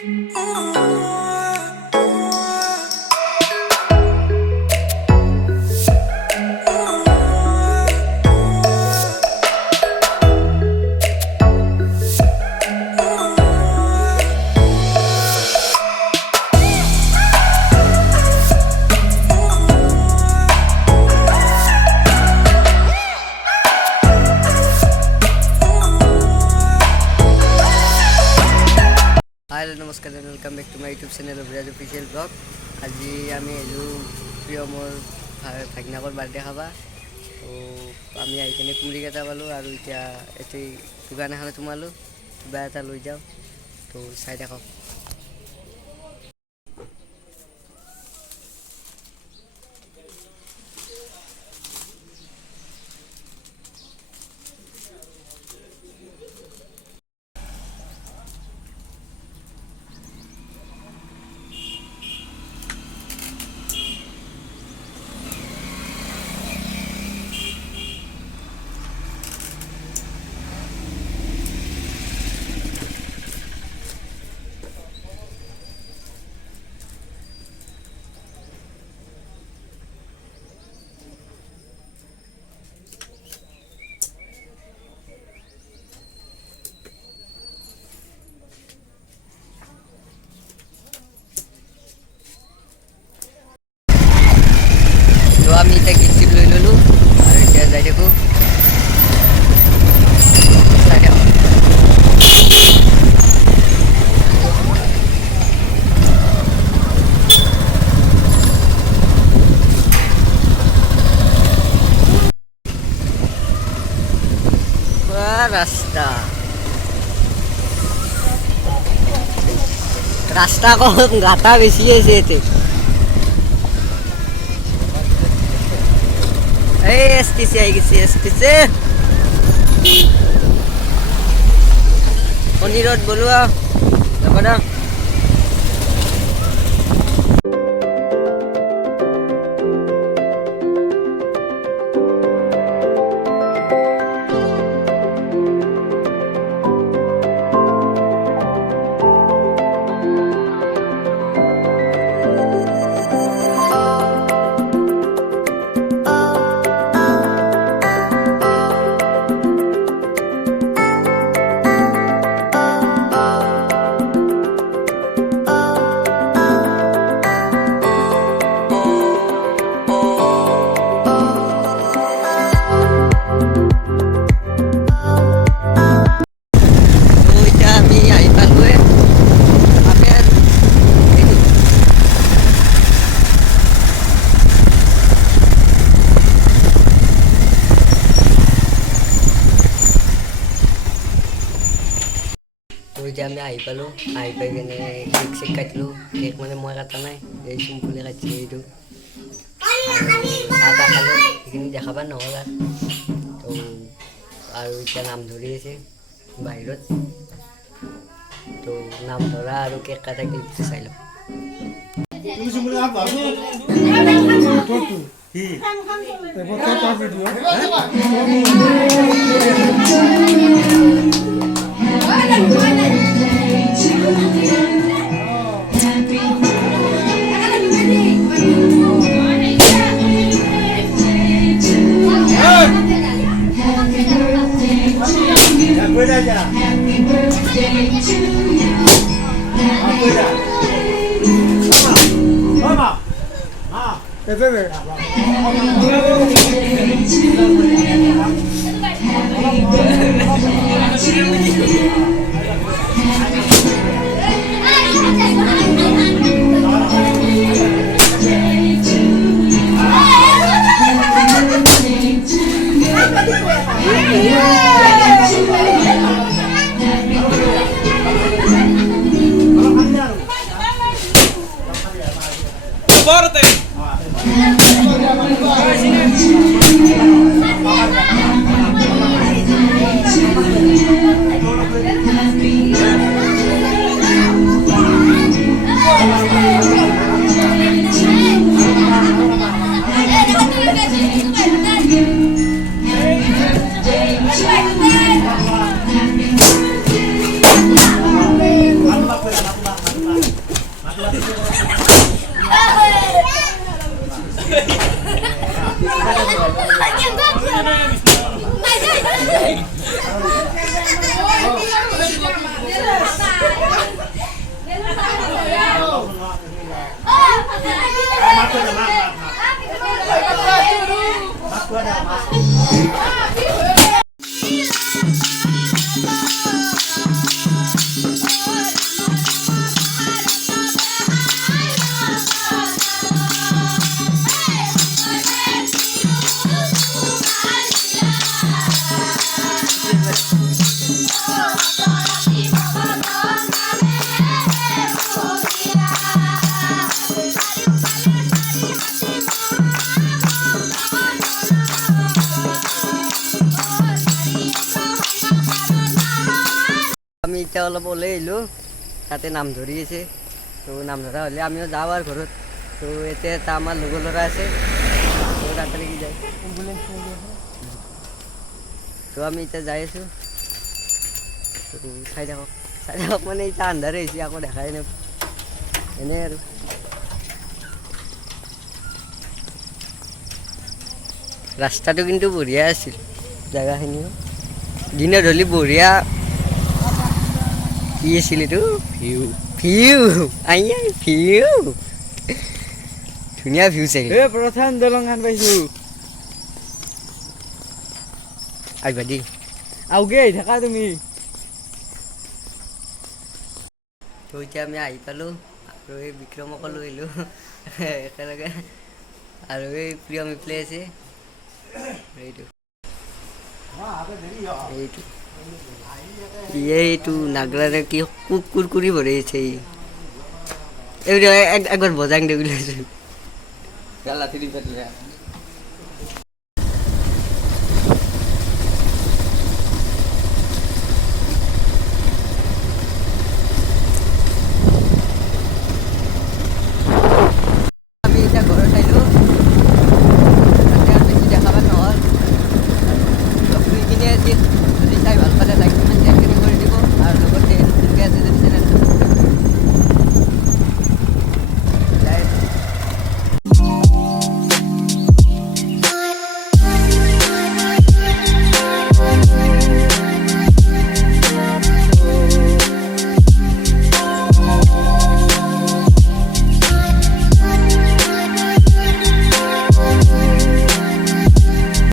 हेलो नमस्कार welcome back to my YouTube channel Abhiraj official blog. आज आमी आइलो प्रिय मोर भागनाकर बार्थडे खाबा। तो आमी आई किने कुमरी केटा पालो और इतना ये दुकान एखने सोमालो किबा एटा লৈ যাও। तो चाই থাকক। तो आमी इतना गिफ्ट सिफ्ट লৈ ললো और इतना যাই থাকো। रास्ता को गाता बेसी है STC STC Onirod bolua dapada तो इतना मैं आई पालो आई पाई किने केक सेक काटलो। केक माने मैं काटा ना ये सुम्पुली काटছি এইটো চাহ খালো এইখিনি দেখাবা নহ'ল। তো আৰু এতিয়া নাম ধৰি আছে বাহিৰত। তো নাম ধৰা আৰু কেক কাটা ক্লিপটো চাই লওঁ। Happy birthday to you. Mama. Ah, कैसे है? আমি এতিয়া অলপ ওলাই আহিলোঁ, তাতে নাম ধৰি আছে। তো নাম ধৰা হ'লে আমিও যাওঁ আৰু ঘৰত। তো এতিয়া এটা আমাৰ লগৰ ল'ৰা আছে, তো তাতে লাগি যায়। তো আমি এতিয়া যাই আছোঁ। তো চাই থাকক মানে এতিয়া আন্ধাৰে হৈছে, আকৌ দেখাই নাপায় এনেই আৰু। ৰাস্তাটো কিন্তু বঢ়িয়া আছিল, জেগাখিনিও দিনত হ'লে বঢ়িয়া। কি আছিল এইটো? ভিউ ভিউ ধুনীয়া ভিউ চাগে। প্ৰথম দলং খান পাইছোঁ। আহিবা দেই, আউগে আহি থাকা তুমি। তো এতিয়া আমি আহি পালোঁ আৰু এই বিক্ৰমকো লৈ আহিলোঁ একেলগে। আৰু এই প্ৰিয়ম ইফালে আছে, এইটো এইটো নাগৰাৰে কি কুৰকুৰি ভৰি আছে। একবাৰ বজাং দে বুলি লাঠি দি পাতিলে। আমি এতিয়া ঘৰত আহিলোঁ, তাতে আৰু বেছি দেখাব নহ'ল। শুই কিনে